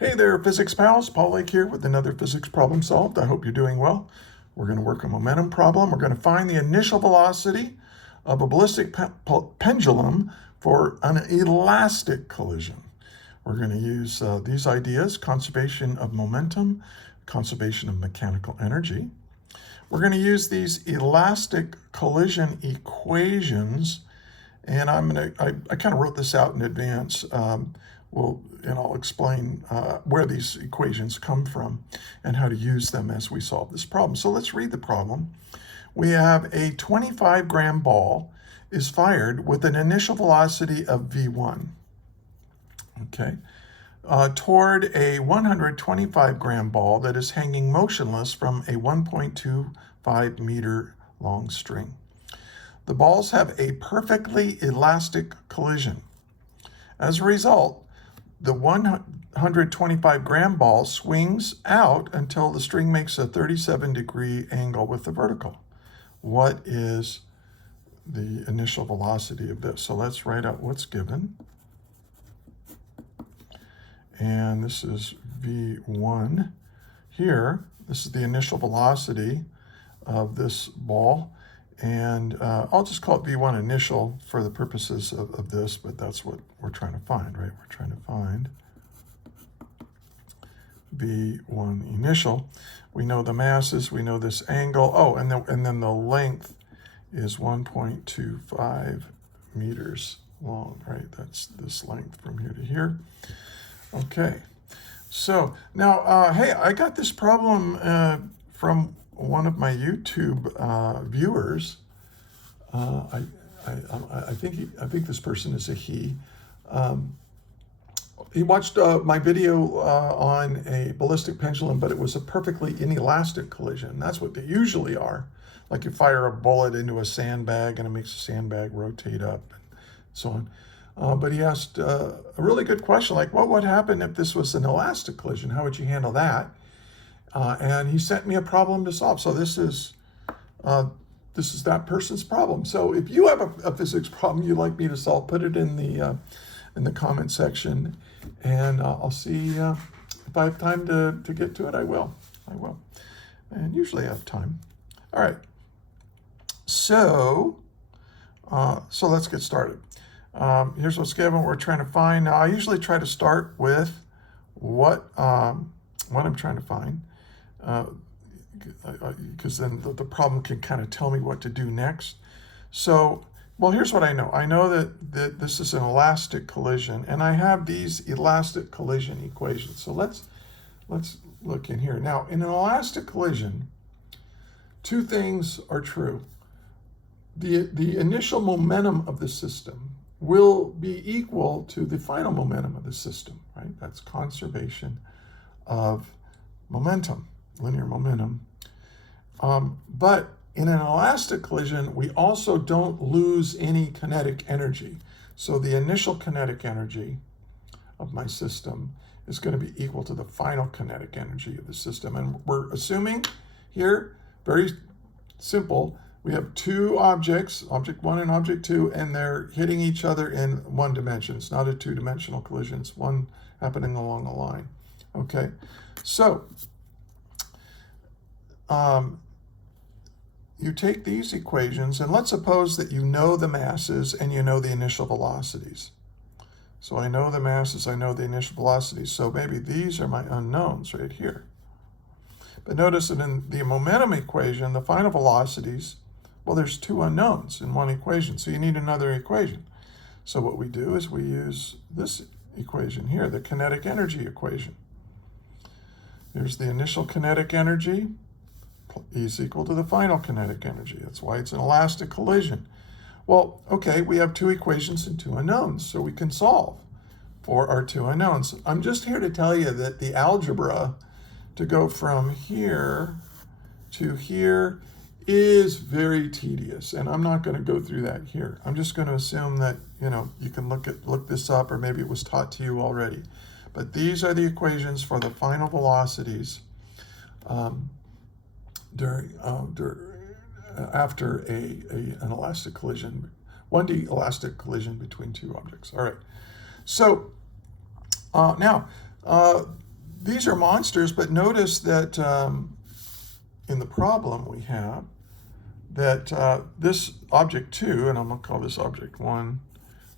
Hey there, Physics Pals. Paul Lake here with another physics problem solved. I hope you're doing well. We're going to work a momentum problem. We're going to find the initial velocity of a ballistic pendulum for an elastic collision. We're going to use these ideas: conservation of momentum, conservation of mechanical energy. We're going to use these elastic collision equations, and I kind of wrote this out in advance. I'll explain where these equations come from and how to use them as we solve this problem. So let's read the problem. We have a 25-gram ball is fired with an initial velocity of v1, okay, toward a 125-gram ball that is hanging motionless from a 1.25 meter long string. The balls have a perfectly elastic collision. As a result, the 125-gram ball swings out until the string makes a 37-degree angle with the vertical. What is the initial velocity of this? So let's write out what's given. And this is v1 here. This is the initial velocity of this ball. And I'll just call it v1 initial for the purposes of this, but that's what we're trying to find, right? We're trying to find v1 initial. We know the masses, we know this angle. Oh, and then the length is 1.25 meters long, right? That's this length from here to here. Okay, so now, hey, I got this problem from one of my YouTube viewers. I think this person is a he. He watched my video on a ballistic pendulum, but it was a perfectly inelastic collision. That's what they usually are. Like you fire a bullet into a sandbag and it makes the sandbag rotate up and so on. But he asked a really good question, like, what would happen if this was an elastic collision? How would you handle that? And he sent me a problem to solve. So this is that person's problem. So if you have a physics problem you'd like me to solve, put it in the comment section, and I'll see if I have time to get to it. I will, and usually I have time. All right. So let's get started. Here's what's given. We're trying to find. Now I usually try to start with what I'm trying to find. Because then the problem can kind of tell me what to do next. So, well, here's what I know. I know that this is an elastic collision, and I have these elastic collision equations. So let's look in here. Now, in an elastic collision, two things are true. The initial momentum of the system will be equal to the final momentum of the system, right? That's conservation of momentum, linear momentum. But in an elastic collision, we also don't lose any kinetic energy. So the initial kinetic energy of my system is going to be equal to the final kinetic energy of the system. And we're assuming here, very simple, we have two objects, object one and object two, and they're hitting each other in one dimension. It's not a two-dimensional collision. It's one happening along a line. Okay, so you take these equations, and let's suppose that you know the masses and you know the initial velocities. So I know the masses, I know the initial velocities. So maybe these are my unknowns right here. But notice that in the momentum equation, the final velocities, well, there's two unknowns in one equation, so you need another equation. So what we do is we use this equation here, the kinetic energy equation. Here's the initial kinetic energy is equal to the final kinetic energy. That's why it's an elastic collision. Well, okay, we have two equations and two unknowns, so we can solve for our two unknowns. I'm just here to tell you that the algebra to go from here to here is very tedious, and I'm not going to go through that here. I'm just going to assume that, you can look this up, or maybe it was taught to you already. But these are the equations for the final velocities after an elastic collision, 1D elastic collision between two objects. All right. So now these are monsters, but notice that in the problem we have that this object 2, and I'm going to call this object 1,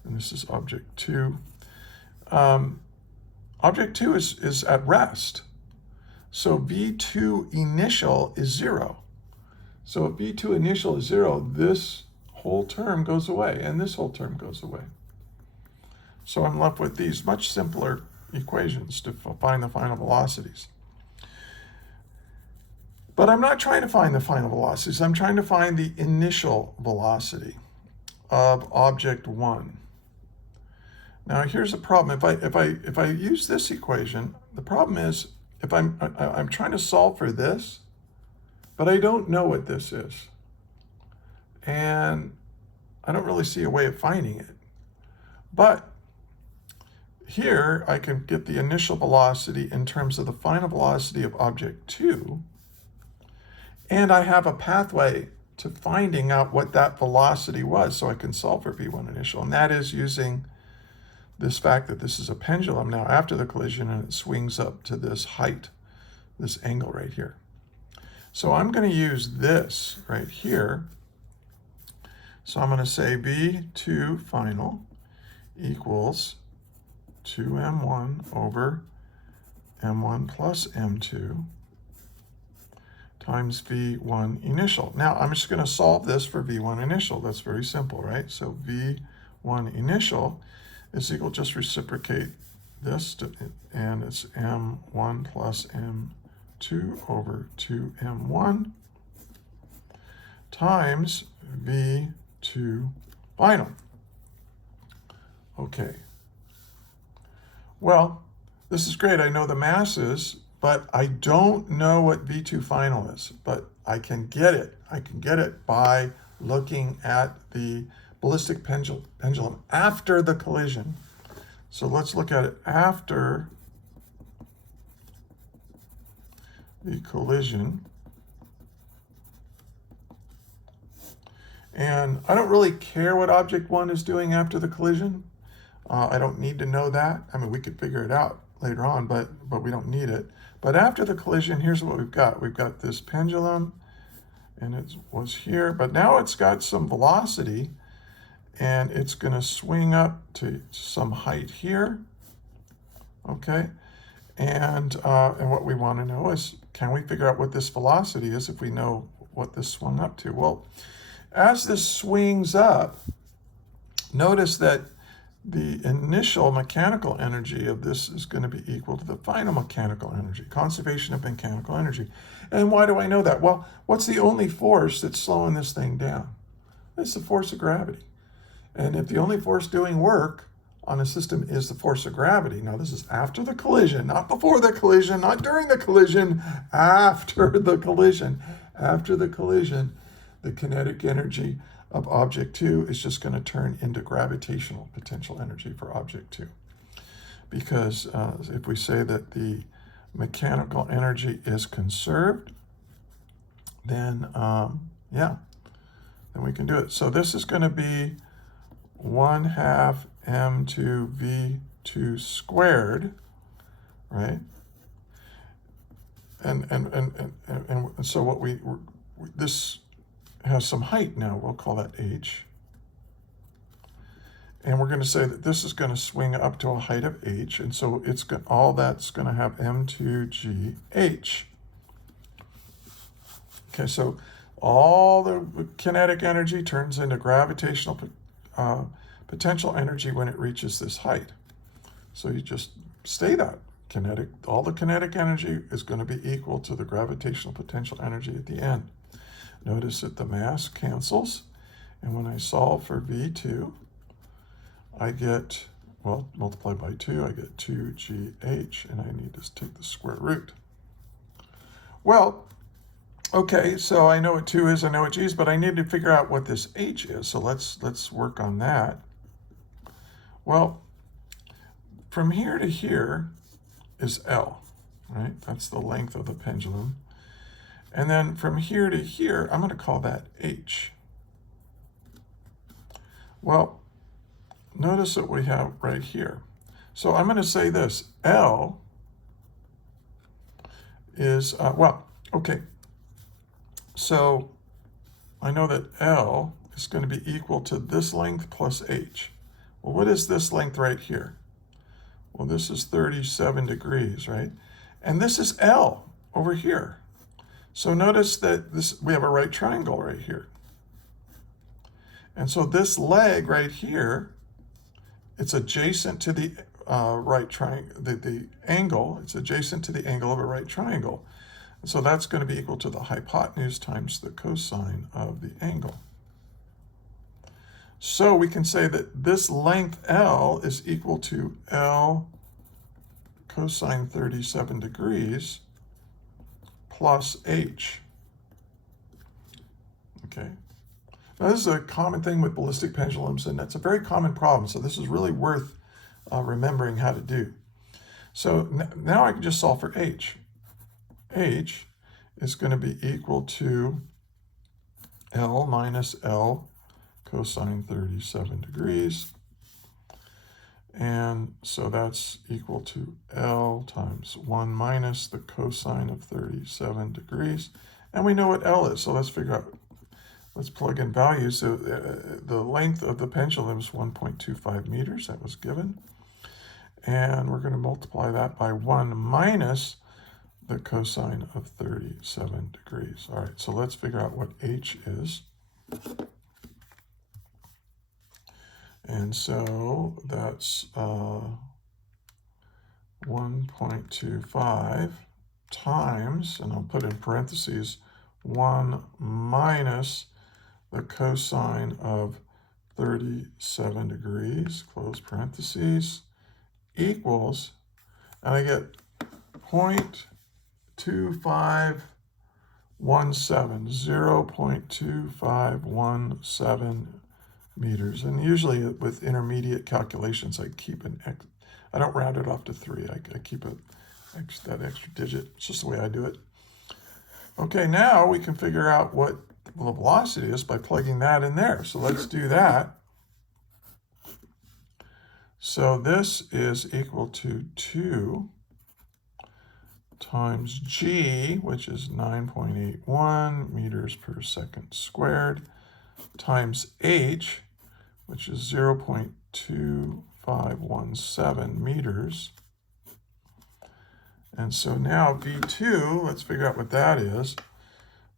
and this is object 2. Object 2 is at rest. So V2 initial is 0. So if V2 initial is 0, this whole term goes away, and this whole term goes away. So I'm left with these much simpler equations to find the final velocities. But I'm not trying to find the final velocities. I'm trying to find the initial velocity of object 1. Now here's the problem. If I use this equation, the problem is if I'm trying to solve for this, but I don't know what this is, and I don't really see a way of finding it. But here I can get the initial velocity in terms of the final velocity of object 2, and I have a pathway to finding out what that velocity was, so I can solve for V1 initial, and that is using this fact that this is a pendulum now after the collision, and it swings up to this height, this angle right here. So I'm going to use this right here. So I'm going to say V2 final equals 2m1 over m1 plus m2 times V1 initial. Now I'm just going to solve this for V1 initial. That's very simple, right? So V1 initial is equal, just reciprocate this, and it's m1 plus m2 over 2m1 times V2 final. Okay. Well, this is great. I know the masses, but I don't know what V2 final is, but I can get it. I can get it by looking at the ballistic pendulum after the collision. So let's look at it after the collision. And I don't really care what object 1 is doing after the collision. I don't need to know that. I mean, we could figure it out later on, but we don't need it. But after the collision, here's what we've got. We've got this pendulum, and it was here, but now it's got some velocity, and it's going to swing up to some height here, okay? And what we want to know is, can we figure out what this velocity is if we know what this swung up to? Well, as this swings up, notice that the initial mechanical energy of this is going to be equal to the final mechanical energy, conservation of mechanical energy. And why do I know that? Well, what's the only force that's slowing this thing down? It's the force of gravity. And if the only force doing work on a system is the force of gravity, now this is after the collision, not before the collision, not during the collision, after the collision. After the collision, the kinetic energy of object 2 is just going to turn into gravitational potential energy for object 2. Because if we say that the mechanical energy is conserved, then then we can do it. So this is going to be 1/2 m2 v2 squared, right? And so what this has some height now. We'll call that h. And we're going to say that this is going to swing up to a height of h, and so it's all that's going to have m2gh. Okay, so all the kinetic energy turns into gravitational potential energy when it reaches this height. So you just stay that. All the kinetic energy is going to be equal to the gravitational potential energy at the end. Notice that the mass cancels, and when I solve for V2, I get, well, multiplied by 2, I get 2gh, and I need to take the square root. Well, okay, so I know what 2 is, I know what g is, but I need to figure out what this h is, so let's work on that. Well, from here to here is L, right? That's the length of the pendulum. And then from here to here, I'm going to call that h. Well, notice what we have right here. So I'm going to say this, L is, well, okay. So I know that L is going to be equal to this length plus H. Well, what is this length right here? Well, this is 37 degrees, right? And this is L over here. So notice that we have a right triangle right here. And so this leg right here, it's adjacent to the right triangle, the angle. It's adjacent to the angle of a right triangle. And so that's going to be equal to the hypotenuse times the cosine of the angle. So we can say that this length L is equal to L cosine 37 degrees plus H. Okay. Now this is a common thing with ballistic pendulums, and it's a very common problem. So this is really worth remembering how to do. So now I can just solve for H. H is going to be equal to L minus L cosine 37 degrees. And so that's equal to L times 1 minus the cosine of 37 degrees. And we know what L is, so let's figure out, let's plug in values. So the length of the pendulum is 1.25 meters, that was given. And we're going to multiply that by 1 minus the cosine of 37 degrees. All right, so let's figure out what H is. And so that's 1.25 times, and I'll put in parentheses, 1 minus the cosine of 37 degrees, close parentheses, equals, and I get 0.2517, 0.2517 meters. And usually with intermediate calculations, I keep I don't round it off to 3. I keep that extra digit. It's just the way I do it. Okay, now we can figure out what the velocity is by plugging that in there. So let's do that. So this is equal to 2 times G, which is 9.81 meters per second squared, times H, which is 0.2517 meters. And so now V2, let's figure out what that is.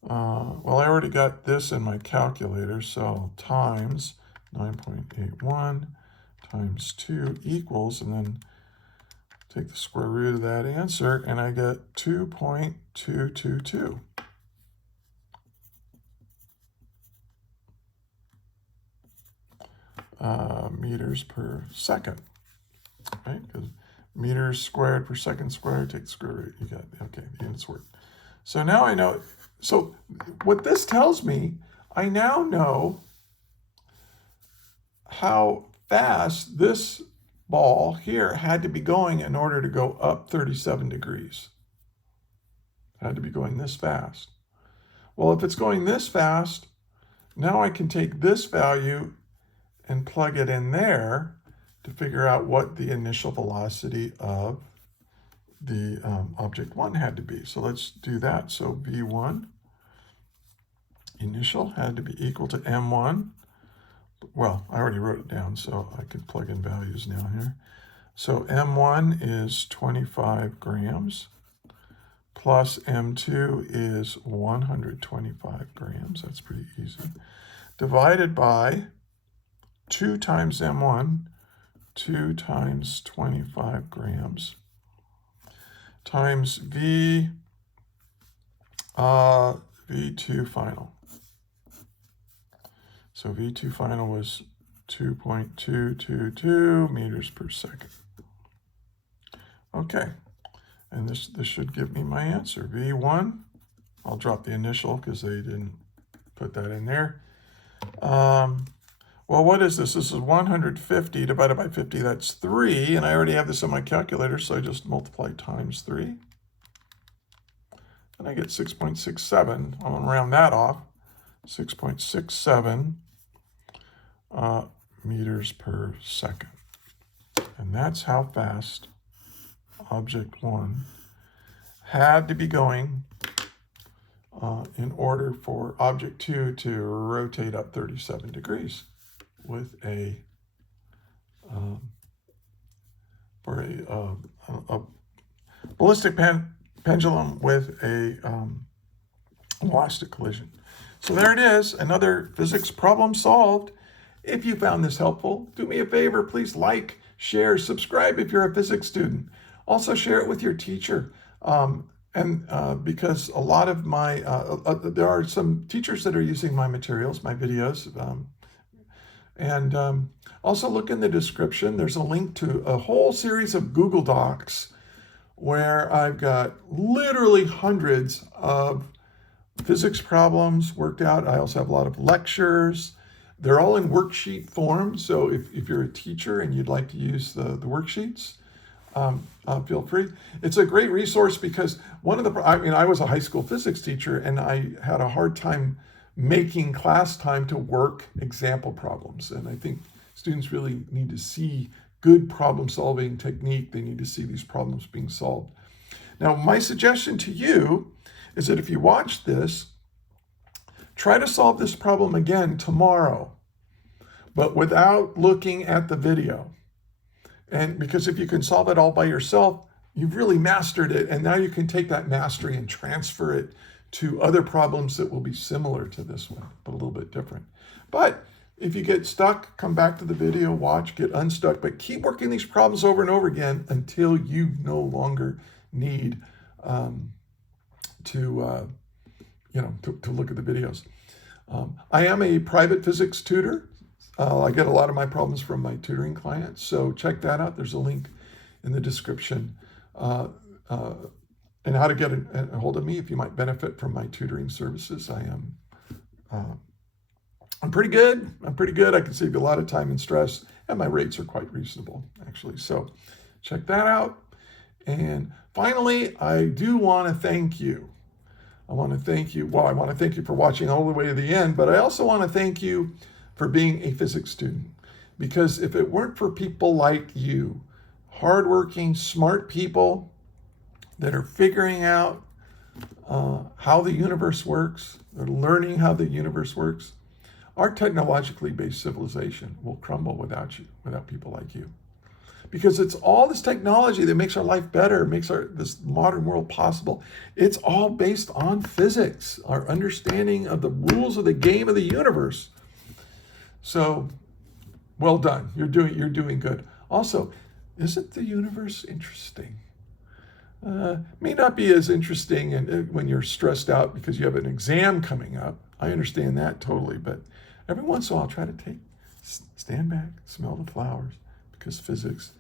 Well, I already got this in my calculator, so times 9.81 times 2 equals, and then take the square root of that answer, and I get 2.222. Meters per second, right? Because meters squared per second squared, take the square root, you got, okay, the units work. So now I know, so what this tells me, I now know how fast this ball here had to be going in order to go up 37 degrees. It had to be going this fast. Well, if it's going this fast, now I can take this value and plug it in there to figure out what the initial velocity of the object 1 had to be. So let's do that. So V1 initial had to be equal to M1. Well, I already wrote it down, so I can plug in values now here. So M1 is 25 grams, plus M2 is 125 grams. That's pretty easy. Divided by 2 times M1, 2 times 25 grams, times V2 final. So V2 final was 2.222 meters per second. Okay, and this should give me my answer. V1, I'll drop the initial because they didn't put that in there. Well, what is this? This is 150 divided by 50, that's 3, and I already have this on my calculator, so I just multiply times 3. And I get 6.67. I'm going to round that off. 6.67 meters per second. And that's how fast object 1 had to be going in order for object 2 to rotate up 37 degrees with a ballistic pendulum with a elastic collision. So there it is, another physics problem solved. If you found this helpful, do me a favor, please like, share, subscribe if you're a physics student. Also share it with your teacher. Because a lot of my, there are some teachers that are using my materials, my videos. Also look in the description. There's a link to a whole series of Google Docs where I've got literally hundreds of physics problems worked out. I also have a lot of lectures. They're all in worksheet form. So if you're a teacher and you'd like to use the worksheets, feel free. It's a great resource because I was a high school physics teacher and I had a hard time making class time to work example problems. And I think students really need to see good problem solving technique. They need to see these problems being solved. Now, my suggestion to you is that if you watch this, try to solve this problem again tomorrow, but without looking at the video. And because if you can solve it all by yourself, you've really mastered it. And now you can take that mastery and transfer it to other problems that will be similar to this one, but a little bit different. But if you get stuck, come back to the video, watch, get unstuck, but keep working these problems over and over again until you no longer need to look at the videos. I am a private physics tutor. I get a lot of my problems from my tutoring clients, so check that out. There's a link in the description and how to get a hold of me if you might benefit from my tutoring services. I'm pretty good. I can save you a lot of time and stress, and my rates are quite reasonable, actually. So check that out. And finally, I do want to thank you. I want to thank you for watching all the way to the end, but I also want to thank you for being a physics student. Because if it weren't for people like you, hardworking, smart people that are figuring out how the universe works, they're learning how the universe works, our technologically based civilization will crumble without you, without people like you. Because it's all this technology that makes our life better, makes this modern world possible. It's all based on physics, our understanding of the rules of the game of the universe. So, well done. You're doing good. Also, isn't the universe interesting? May not be as interesting when you're stressed out because you have an exam coming up. I understand that totally, but every once in a while, try to stand back, smell the flowers, because physics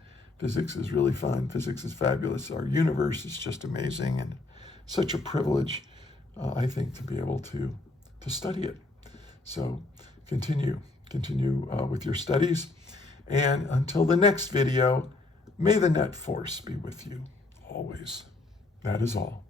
is really fun. Physics is fabulous. Our universe is just amazing, and such a privilege, I think, to be able to study it. So continue with your studies, and until the next video, may the net force be with you always. That is all.